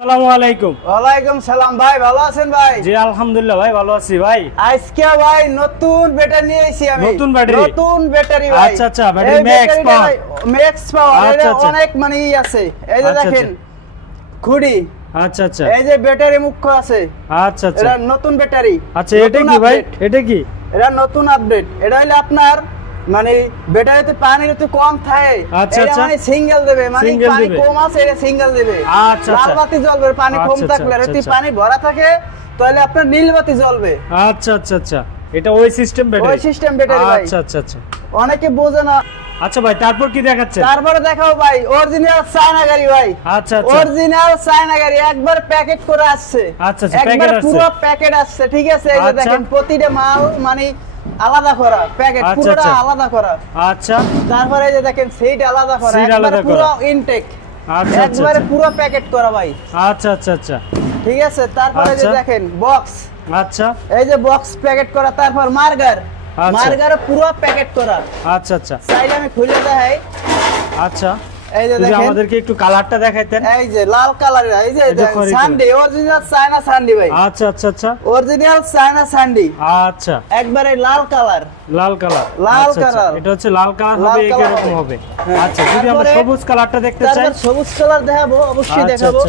আসসালামু আলাইকুম। ওয়ালাইকুম সালাম ভাই ভালো আছেন ভাই? জি আলহামদুলিল্লাহ ভাই ভালো আছি ভাই। আজকে ভাই নতুন ব্যাটারি নিয়ে এসেছি আমি। নতুন ব্যাটারি? নতুন ব্যাটারি ভাই। আচ্ছা, আচ্ছা, battery Max Power। Max power আচ্ছা, এটা আচ্ছা। অনেক মানে আছে। এই যে আচ্ছা, দেখেন খুঁড়ি। আচ্ছা আচ্ছা। এই যে ব্যাটারি মুখ্য আছে। আচ্ছা আচ্ছা। এটা নতুন ব্যাটারি। আচ্ছা এটা কি ভাই? এটা কি? এটা নতুন আপডেট এটা হইলে আপনার মানে ব্যাটারিতে পানি একটু কম থাকে। আচ্ছা, আচ্ছা। মানে সিঙ্গেল দেবে মানে পানি কম আছে এটা সিঙ্গেল দেবে। আচ্ছা, লাল আচ্ছা। বাতি জ্বলবে পানি কম আচ্ছা, থাকলে। আর আচ্ছা, যদি আচ্ছা। পানি ভরা থাকে তাহলে আপনার নীল বাতি জ্বলবে। আচ্ছা আচ্ছা আচ্ছা। এটা ওই সিস্টেম ব্যাটারি ওই system battery ভাই। আচ্ছা আচ্ছা আচ্ছা। অনেকে বোঝে না। আচ্ছা ভাই তারপর কি দেখাচ্ছে? তারপরে দেখাও ভাই অরিজিনাল চায়না গাড়ি ভাই। আচ্ছা আচ্ছা। অরিজিনাল চায়না গাড়ি একবার প্যাকেট করে আসছে। আচ্ছা, আচ্ছা, একবার আসছে। পুরো প্যাকেট আসছে ঠিক আছে? এই যে আচ্ছা। দেখেন প্রতিটা মাল মানে আলাদা করা প্যাকেট আচ্ছা, পুরোটা আচ্ছা। আলাদা করা। আচ্ছা। তারপরে এই যে দেখেন সিট আলাদা করা একবারে পুরো। ইনটেক আচ্ছা আচ্ছা একবারে। পুরো প্যাকেট করা ভাই। আচ্ছা আচ্ছা আচ্ছা। ঠিক আছে? তারপরে যে। দেখেন বক্স আচ্ছা। এই যে বক্স প্যাকেট করা তারপর মার্গার। মার্গার পুরো প্যাকেট করা। আচ্ছা আচ্ছা। চাইলে আমি খুলে দেখাই। আচ্ছা। এই যে দেখেন। আমাদেরকে একটু কালারটা দেখাইতেন। এই যে লাল কালারের এই যে সানডি অরিজিনাল চায়না সানডি ভাই। আচ্ছা আচ্ছা আচ্ছা। অরিজিনাল চায়না সানডি আচ্ছা। একবারে লাল কালার। লাল কালার। লাল আচ্ছা, আচ্ছা। কালার। এটা হচ্ছে লাল কালার হবে এরকম হবে। আচ্ছা যদি আমরা সবুজ কালারটা দেখতে চাই। সবুজ কালার দেখাবো অবশ্যই আচ্ছা, দেখাবো।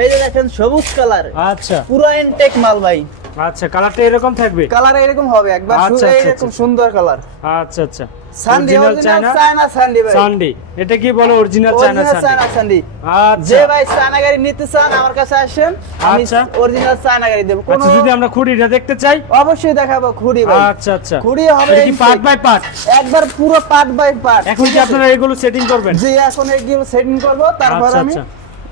এই যে দেখেন সবুজ কালার। আচ্ছা। পুরো ইনটেক মাল ভাই। আচ্ছা কালারটা এরকম থাকবে? কালার এরকম হবে একবার আচ্ছা, আচ্ছা, এরকম আচ্ছা। সুন্দর কালার। আচ্ছা আচ্ছা। সানডি অরিজিনাল চায়না সানডি ভাই। সানডে এটা কি বলে original China original China Sunday Sandy যে ভাই চায়না গাড়ি নিতে চান আমার কাছে আসেন আমি। অরিজিনাল চায়না গাড়ি দেবো। কোনো যদি আমরা খুঁড়িটা দেখতে চাই? অবশ্যই দেখাবো খুঁড়ি ভাই। আচ্ছা আচ্ছা। খুঁড়ি হবে কি পার্ট বাই পার্ট একবার পুরো পার্ট বাই পার্ট এখন কি আপনারা এগুলো সেটিং করবেন? জি এখন এগুলো সেটিং করব তারপর আমি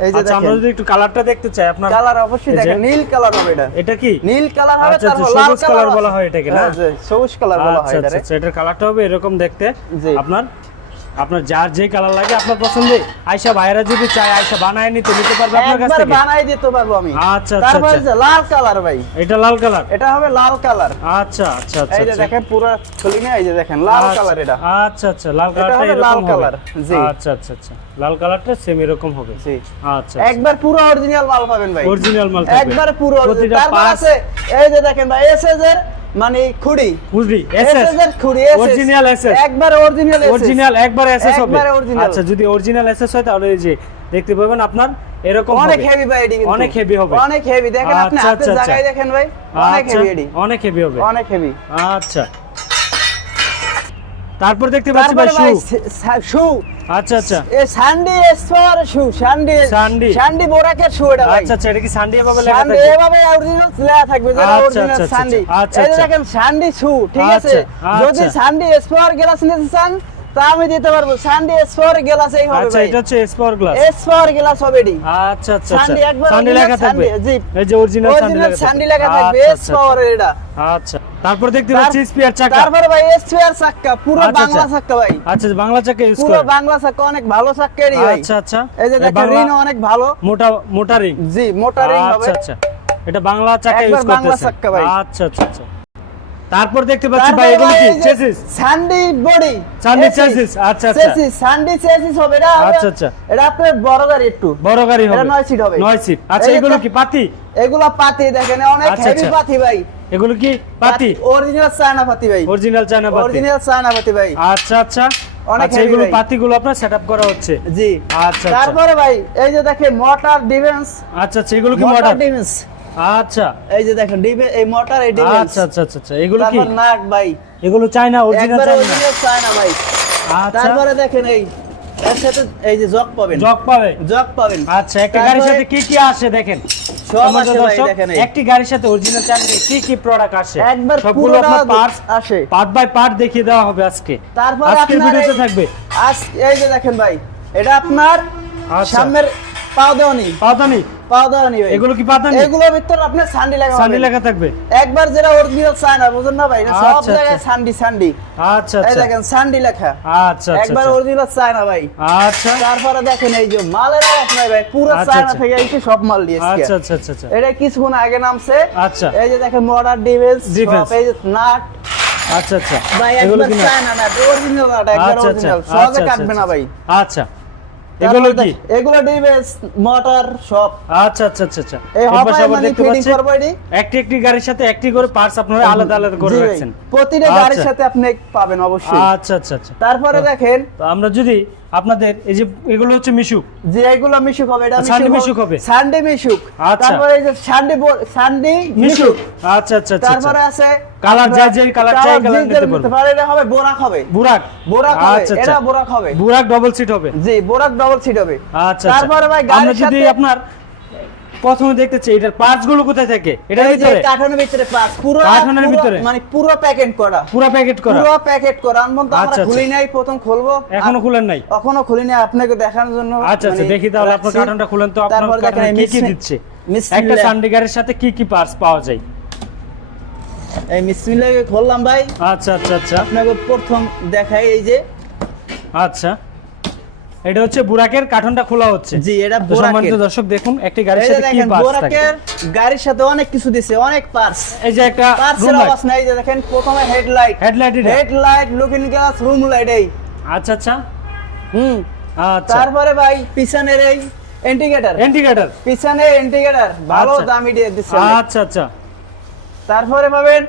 এই যে আচ্ছা আমরা যদি একটু কালারটা দেখতে চাই আপনার কালার অবশ্যই দেখেন নীল কালার হবে এটা। এটা কি? নীল কালার হবে আচ্ছা, আচ্ছা, তারপর লাল সবুজ কালার বলা হয় এটাকে, না? সবুজ কালার বলা হয় আচ্ছা এটার। কালারটা হবে এরকম দেখতে। আপনার? আপনার যার যে কালার লাগে আপনার পছন্দে। আয়শা ভাইরা যদি চায় আয়শা বানায় নিতে নিতে পারবে আপনার কাছ একবার থেকে? বানাই দিতে পারব আমি। আচ্ছা, আচ্ছা, তারপর আচ্ছা। লাল কালার ভাই। এটা লাল কালার এটা হবে লাল কালার আচ্ছা আচ্ছা আচ্ছা এই যে আচ্ছা। দেখেন পুরো খুলি না এই যে দেখেন লাল আচ্ছা, কালার এটা। আচ্ছা আচ্ছা লাল কালারটা এরকম লাল কালার, জি। আচ্ছা আচ্ছা আচ্ছা। লাল কালারটা সেম এরকম হবে। জি। আচ্ছা একবার পুরো অরিজিনাল মাল পাবেন ভাই। অরিজিনাল মাল একবার পুরো তারপর আছে এই যে দেখেন ভাই এসএস এর মানে খুঁড়ি। বুঝলি এসএস এসএস এর খুঁড়ি অরিজিনাল এসএস একবার অরিজিনাল অরিজিনাল একবার এসএস হবে। একবারে original। আচ্ছা যদি অরিজিনাল এসএস হয় তাহলে এই যে দেখতে পাবেন আপনার এরকম অনেক হেভি ভাই এডি অনেক heavy হবে। অনেক হেভি দেখেন আপনি আচ্ছা, হাতে আচ্ছা, জায়গায় আচ্ছা। দেখেন ভাই অনেক আচ্ছা, হেভি এডি অনেক হেভি হবে। অনেক হেভি আচ্ছা। তারপর দেখতে পাচ্ছি ভাই শু শু আচ্ছা আচ্ছা। এ সানডি এসপার শু সানডি Sandy। সানডি বোরাকের শু এটা আচ্ছা আচ্ছা এটা কি সানডে এভাবে লেখা সানডি থাকবে? এভাবে অরিজিনাল লেখা থাকবে আচ্ছা, অরিজিনাল আচ্ছা, আচ্ছা, আচ্ছা, এই আচ্ছা। দেখেন সানডি শু ঠিক আছে? আচ্ছা, যদি আচ্ছা। সানডি এসপার গ্লাস নিতে চান তা আমি দিতে পারব। সানডি এসপার গ্লাস এই হবে আচ্ছা এটা হচ্ছে স্পার গ্লাস এসপার গ্লাস হবে এডি আচ্ছা আচ্ছা আচ্ছা। সানডি একবার original লেখা থাকবে। জি। এই যে অরিজিনাল অরিজিনাল লেখা থাকবে। আচ্ছা, এস আচ্ছা, পাওয়ার এটা। আচ্ছা। তারপর দেখতে পাচ্ছি স্পিয়ার চাকা। তারপরে ভাই এসপিআর চাক্কা পুরো আচ্ছা, বাংলা আচ্ছা। চাক্কা ভাই। আচ্ছা বাংলা চাকা ইউজ পুরো বাংলা চাক্কা অনেক ভালো চাক্কা এরই ভাই। আচ্ছা আচ্ছা। এই যে দেখেন রিং অনেক ভালো। মোটা মোটা রিং। জি মোটা রিং হবে। আচ্ছা। আচ্ছা এটা বাংলা চাকা ইউজ বাংলা করতেছে চাক্কা ভাই। আচ্ছা আচ্ছা আচ্ছা। তারপর দেখতে পাচ্ছি ভাই এগুলো কি? Chassis Sandy body Sandy chassis, আচ্ছা, আচ্ছা। চেসিস সানডি চেসিস হবে। এটা আচ্ছা, আচ্ছা। এটা আপনার বড় গাড়ি একটু। বড় গাড়ি হবে। এটা নয় সিট হবে। নয় সিট আচ্ছা এগুলো কি পাতি? এগুলো পাতি দেখেন অনেক আচ্ছা, হেভি আচ্ছা। পাতি ভাই। এগুলো কি? পাতি? অরিজিনাল চায়না পাতি ভাই। অরিজিনাল চায়না পাতি। অরিজিনাল চায়না পাতি ভাই। আচ্ছা আচ্ছা। আচ্ছা এগুলো পাতিগুলো আপনার সেটআপ করা হচ্ছে? জি। আচ্ছা আচ্ছা। তারপরে ভাই এই যে দেখেন মোটর ডিফেন্স আচ্ছা আচ্ছা এগুলো কি মোটর ডিফেন্স আচ্ছা। এই যে দেখেন ডিফেন্স এই মোটর এই ডিফেন্স আচ্ছা আচ্ছা আচ্ছা আচ্ছা। এগুলো কি? তারপর নাক ভাই। এগুলো China original China? Original China ভাই। আচ্ছা। তারপরে দেখেন এই এর সাথে এই যে জগ পাবেন। পাবে? জগ পাবেন। আচ্ছা একটা গাড়ির সাথে কি কি আসে দেখেন? একটি গাড়ির সাথে অরিজিনাল চায়না কি কি প্রোডাক্ট আসে? একবার সবগুলো আপনার পার্টস আসে। পার্ট বাই পার্ট দেখিয়ে দেওয়া হবে আজকে। তারপর আজকে ভিডিওতে থাকবে। আজ এই যে দেখেন ভাই এটা আপনার আচ্ছা। সামনের পাও দেওয়া নেই পাও দেওয়ানি ভাই। এগুলো কি পাতানি এগুলোর ভিতর আপনার সান্ডি লাগা সান্ডি হবে। থাকবে? একবার যেটা অরিজিনাল চায়না বুঝুন না ভাই সব জায়গায়। সান্ডি সান্ডি। আচ্ছা এই দেখেন সান্ডি লেখা। আচ্ছা আচ্ছা একবার। অরিজিনাল চায়না ভাই। আচ্ছা। তারপরে দেখেন এই যে মালের অভাব নাই ভাই পুরো চায়না। থেকে এইটি সব মাল দিয়েছে আচ্ছা আচ্ছা আচ্ছা এটা কিছুক্ষণ আগে নামছে। আচ্ছা। এই যে দেখেন মডার ডিভেন্স। এই যে নাট। আচ্ছা ভাই একবার কি না? অরিজিনাল নাট একবার অরিজিনাল সহজে কাটবে না। ভাই। আচ্ছা। এগুলো কি? এগুলো ডিবেস মোটর সব। আচ্ছা আচ্ছা আচ্ছা আচ্ছা। এই হপার পাশে মানে দেখতে ফিটিং পাচ্ছি। করব এটি। একটি একটি গাড়ির সাথে একটি করে পার্টস আপনারা আলাদা আলাদা করে রাখছেন। প্রতিটা গাড়ির আচ্ছা। সাথে আপনি পাবেন অবশ্যই। আচ্ছা আচ্ছা আচ্ছা। তারপরে দেখেন তো আমরা যদি আপনাদের এই যে এগুলো হচ্ছে মিশুক? যে এগুলো মিশুক হবে এটা সানডে মিশুক হবে। সানডে মিশুক। আচ্ছা। তারপরে এই যে সানডে সানডে মিশুক। আচ্ছা আচ্ছা আচ্ছা তারপরে আচ্ছা। আছে কালার যা যে কালার চাই কালার নিতে পারবে। পারে এটা হবে বোরাক হবে। বোরাক? বোরাক হবে আচ্ছা এটা আচ্ছা বোরাক হবে। বোরাক ডাবল সিট হবে। জি বোরাক ডাবল সিট হবে। আচ্ছা আচ্ছা। তারপরে ভাই গাড়ির যদি সাথে আপনার প্রথমে দেখতে চাই এটার পার্টসগুলো কোথায় থাকে? এটার ভিতরে কার্টনের ভিতরে পাঁচ পুরো কার্টনের ভিতরে? মানে পুরো প্যাকেট করা। পুরো প্যাকেট করা? পুরো প্যাকেট করা। আমি তো আচ্ছা, আমরা আচ্ছা। খুলি নাই প্রথম খুলবো। এখনও খুলেন নাই? এখনও খুলি নাই আপনাকে দেখানোর জন্য। আচ্ছা আচ্ছা মানে দেখি তাহলে আপনার। কার্টনটা খুলেন তো আপনার কার্টনে কি কি দিচ্ছে? একটা সান্ডিগারের সাথে কি কি পার্টস পাওয়া যায়? এই মিসমিল্লাহকে খুললাম ভাই। আচ্ছা আচ্ছা আচ্ছা। আপনাকে প্রথম দেখাই এই যে। আচ্ছা। এটা হচ্ছে বুরাকের কার্টনটা খোলা হচ্ছে। জি এটা সম্মানিত দর্শক দেখুন একটি গাড়ির সাথে কি পার্টস থাকে বোরাকের গাড়ির সাথে অনেক কিছু দিছে অনেক পার্টস এই যে একটা পার্টসের আওয়াজ নাই যে দেখেন প্রথমে headlight headlight headlight looking glass room light এই। আচ্ছা আচ্ছা। হুম। আচ্ছা। তারপরে ভাই পিছনের এই ইন্ডিকেটর ইন্ডিকেটর পিছনে ইন্ডিকেটর ভালো আচ্ছা। দামি দিয়ে দিচ্ছে আচ্ছা আচ্ছা। তারপরে পাবেন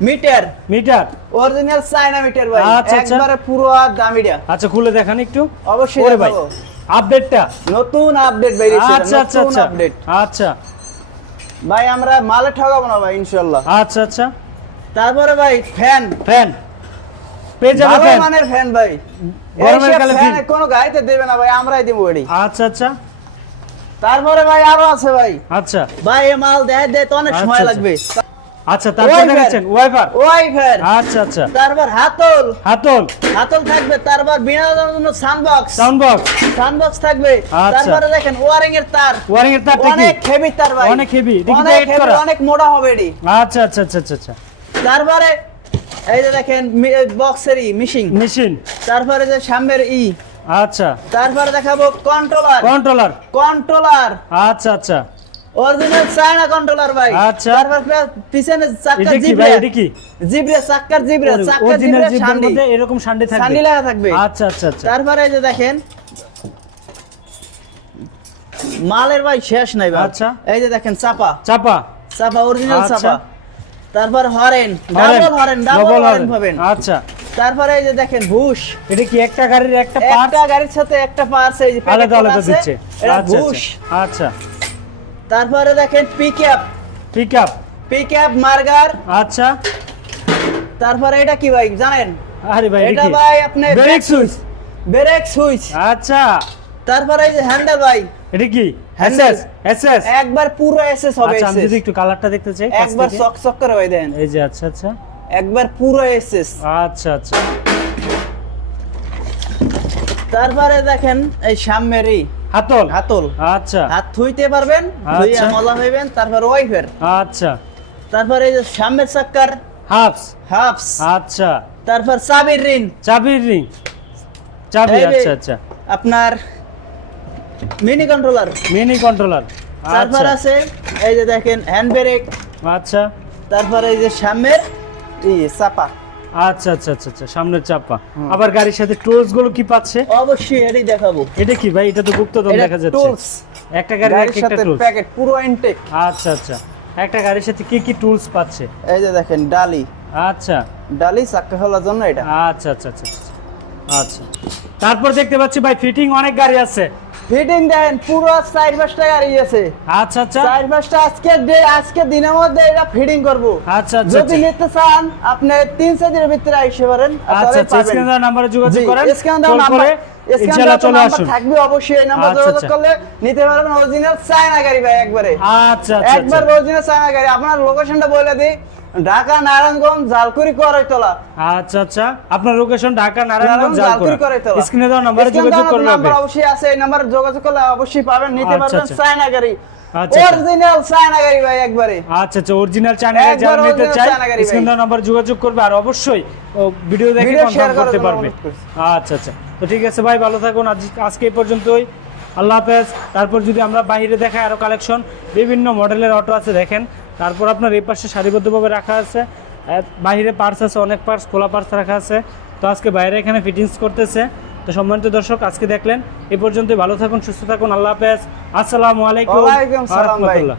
meter. Meter? Original China meter ভাই। আচ্ছা, আচ্ছা। একবারে পুরো দামিটা আচ্ছা খুলে দেখান একটু। অবশ্যই ওরে ভাই আপডেটটা নতুন আপডেট এটা, আচ্ছা আচ্ছা আচ্ছা। আপডেট আচ্ছা। ভাই আমরা মালে ঠকাবো না ভাই ইনশাআল্লাহ। আচ্ছা আচ্ছা। তারপরে ভাই ফ্যান ফ্যান। পেয়ে যাবে ভালো ফ্যান। মানের ফ্যান ভাই। গরমের কালে ফ্যান। কোনো গাড়িতে দেবে না ভাই আমরাই দিব এটি আচ্ছা আচ্ছা। তারপরে ভাই আরও আছে ভাই। আচ্ছা। ভাই এ মাল দেয় দেয় তো অনেক আচ্ছা, সময় আচ্ছা। লাগবে। আচ্ছা তারপরে। দেখাচ্ছেন ওয়াইফার ওয়াইফার আচ্ছা আচ্ছা। তারপর হাতল। হাতল। হাতল থাকবে তারপর বিনোদনের জন্য সানবক্স সাউন্ড বক্স সানবক্স থাকবে। আচ্ছা। তারপরে দেখেন ওয়ারিং এর তার। ওয়ারিং এর তারটা কি? অনেক হেভি তার ভাই। অনেক দেখি অনেক করা। অনেক মোটা হবে এটি। আচ্ছা আচ্ছা আচ্ছা আচ্ছা আচ্ছা। তারপরে এই যে দেখেন বক্সের ই মিশিং মেশিন তারপরে যে সামনের ই। আচ্ছা। তারপরে দেখাবো কন্ট্রোলার কন্ট্রোলার কন্ট্রোলার আচ্ছা আচ্ছা। অরিজিনাল চায়না কন্ট্রোলার ভাই। আচ্ছা। তারপর পিছনে চাক্কার এটা কি জিব্রা। এটা কি? জিব্রা চাক্কার জিব্রা অরিজিনাল জিব্রা মধ্যে এরকম সান্ডে থাকবে। সান্ডি লাগা থাকবে। আচ্ছা আচ্ছা আচ্ছা। তারপরে এই যে দেখেন মালের ভাই শেষ নাই ভাই। আচ্ছা। এই যে দেখেন চাপা। চাপা। চাপা অরিজিনাল আচ্ছা। চাপা। তারপর horn. Double horn double horn পাবেন। আচ্ছা। তারপরে এই যে দেখেন বুশ এটা কি একটা গাড়ির একটা পার্ট একটা গাড়ির সাথে একটা পার্টস এই যে আলাদা আলাদা দিচ্ছে। এটা আচ্ছা। বুশ আচ্ছা আচ্ছা তারপরে দেখেন পিকআপ পিকআপ পিকআপ মার্গার আচ্ছা। তারপরে এটা কি ভাই জানেন? আরে ভাই এটা ভাই আপনি ব্রেক সুইচ ব্রেক সুইচ আচ্ছা। তারপরে এই যে হ্যান্ডেল ভাই। এটা কি? এসএস এসএস একবার পুরো এসএস হবে আচ্ছা আমি যদি একটু কালারটা দেখতে চাই একবার থেকে। চকচক করে ভাই দেন। এই যে আচ্ছা আচ্ছা। একবার পুরো এসএস আচ্ছা আচ্ছা। তারপরে দেখেন এই সামনের এই হাতল? হাতল। আচ্ছা। হাত থুইতে পারবেন ধুইয়া আচ্ছা। মজা হইবেন তারপর ওয়াইফের। আচ্ছা। তারপরে এই যে সামনের চাক্কার। হাফস। হাফস। আচ্ছা। তারপর চাবির রিন চাবির রিং। চাবি আচ্ছা আচ্ছা। আপনার মিনি কন্ট্রোলার। Mini controller. তারপর আচ্ছা। আছে এই যে দেখেন হ্যান্ড ব্রেক। আচ্ছা। তারপরে এই যে সামনের চাপা। আচ্ছা আচ্ছা আচ্ছা আচ্ছা সামনের চাপা। আবার গাড়ির সাথে টুলসগুলো কি পাচ্ছে? অবশ্যই এটাই দেখাবো। এটা কি ভাই? এটা তো গুপ্তধন দেখা যাচ্ছে। টুলস একটা গাড়ির একটা সাথে প্যাকেট পুরো ইনটেক আচ্ছা আচ্ছা। একটা গাড়ির সাথে কি কি টুলস পাচ্ছে? এই যে দেখেন ডালি। আচ্ছা। ডালি চাক্কা খোলার জন্য এটা। আচ্ছা আচ্ছা আচ্ছা আচ্ছা। আচ্ছা। তারপর দেখতে পাচ্ছি ভাই ফিটিং অনেক গাড়ি আছে। ফিটিং দেন পুরো চার পাঁচটা গাড়ি আছে। আচ্ছা আচ্ছা। চার পাঁচটা আজকে ডে আজকে দিনের মধ্যে এটা ফিটিং করব। আচ্ছা আচ্ছা যদি নিতে চান আপনি তিন চার ভিতরে পারেন আচ্ছা আচ্ছা স্ক্রিনে নাম্বারে যোগাযোগ করেন ইনশাআল্লাহ চলে আসুন। থাকবে অবশ্যই এই নাম্বার আচ্ছা, যোগাযোগ আচ্ছা। করলে নিতে পারবেন অরিজিনাল চায়না গাড়ি ভাই একবারে। আচ্ছা আচ্ছা একবার আচ্ছা। অরিজিনাল চায়না গাড়ি আপনার লোকেশনটা বলে দিই। ঢাকা নারায়ণগঞ্জ জালকুড়ি করইতলা। আচ্ছা আচ্ছা। আপনার লোকেশন ঢাকা নারায়ণগঞ্জ জালকুড়ি। করইতলা। স্ক্রিনে দেওয়া নাম্বারে যোগাযোগ করলে হবে। নাম্বার অবশ্যই আছে এই নাম্বারে যোগাযোগ করলে অবশ্যই পাবেন। নিতে আচ্ছা, পারবেন আচ্ছা। চায়না গাড়ি। আচ্ছা, আচ্ছা। অরিজিনাল চায়না গাড়ি ভাই একবারে। আচ্ছা আচ্ছা। অরিজিনাল যারা নিতে চায়। স্ক্রিন দেওয়া নাম্বার যোগাযোগ করবে আর অবশ্যই ভিডিও দেখে কনফার্ম করতে পারবে। আচ্ছা আচ্ছা। তো ঠিক আছে ভাই ভালো থাকুন। আজ আজকে এই পর্যন্তই। আল্লাহ হাফেজ। তারপর যদি আমরা বাইরে দেখাই আরও কালেকশন বিভিন্ন মডেলের অটো আছে দেখেন। তারপর আপনার এই পাশে সারিবদ্ধভাবে রাখা আছে। বাহিরে পার্স আছে অনেক পার্স খোলা পার্স রাখা আছে। তো আজকে বাইরে এখানে ফিটিংস করতেছে। তো সম্মানিত দর্শক আজকে দেখলেন এ পর্যন্ত ভালো থাকুন সুস্থ থাকুন। আল্লাহ হাফেজ। আসসালামু আলাইকুম রাহমাতুল্লাহ।